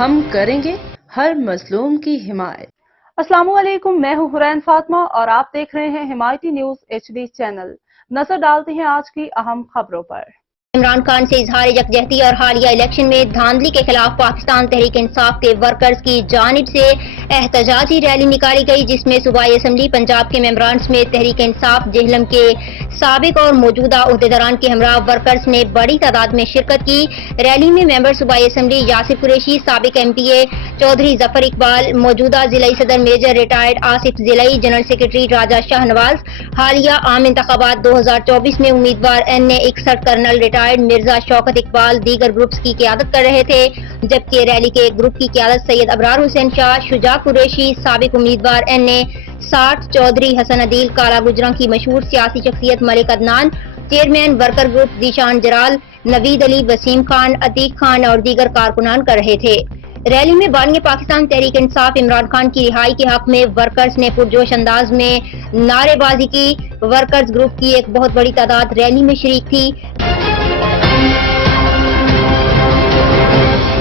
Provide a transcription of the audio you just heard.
ہم کریں گے ہر مظلوم کی حمایت۔ السلام علیکم، میں ہوں حرین فاطمہ اور آپ دیکھ رہے ہیں حمایتی نیوز HD چینل۔ نظر ڈالتے ہیں آج کی اہم خبروں پر۔ عمران خان سے اظہار یکجہتی اور حالیہ الیکشن میں دھاندلی کے خلاف پاکستان تحریک انصاف کے ورکرز کی جانب سے احتجاجی ریلی نکالی گئی، جس میں صوبائی اسمبلی پنجاب کے ممبران سمیت تحریک انصاف جہلم کے سابق اور موجودہ عہدیداران کے ہمراہ ورکرز نے بڑی تعداد میں شرکت کی۔ ریلی میں ممبر صوبائی اسمبلی یاسر قریشی، سابق MPA چودھری ظفر اقبال، موجودہ ضلعی صدر میجر ریٹائرڈ آصف ضلعی، جنرل سیکرٹری راجہ شاہ نواز، حالیہ عام انتخابات 2024 میں امیدوار NA61 کرنل ریٹائرڈ مرزا شوکت اقبال دیگر گروپس کی قیادت کر رہے تھے، جبکہ ریلی کے ایک گروپ کی قیادت سید ابرار حسین شاہ، شجاع قریشی، سابق امیدوار NA60 چودھری حسن عدیل، کالا گجراں کی مشہور سیاسی شخصیت Malik Adnan, chairman worker group Zeeshan Jalal, Naveed Ali, Waseem Khan, Ateeq Khan اور دیگر کارکنان کر رہے تھے۔ ریلی میں بانی پاکستان تحریک انصاف عمران خان کی رہائی کے حق میں ورکرز نے پرجوش انداز میں نعرے بازی کی۔ ورکرز گروپ کی ایک بہت بڑی تعداد ریلی میں شریک تھی۔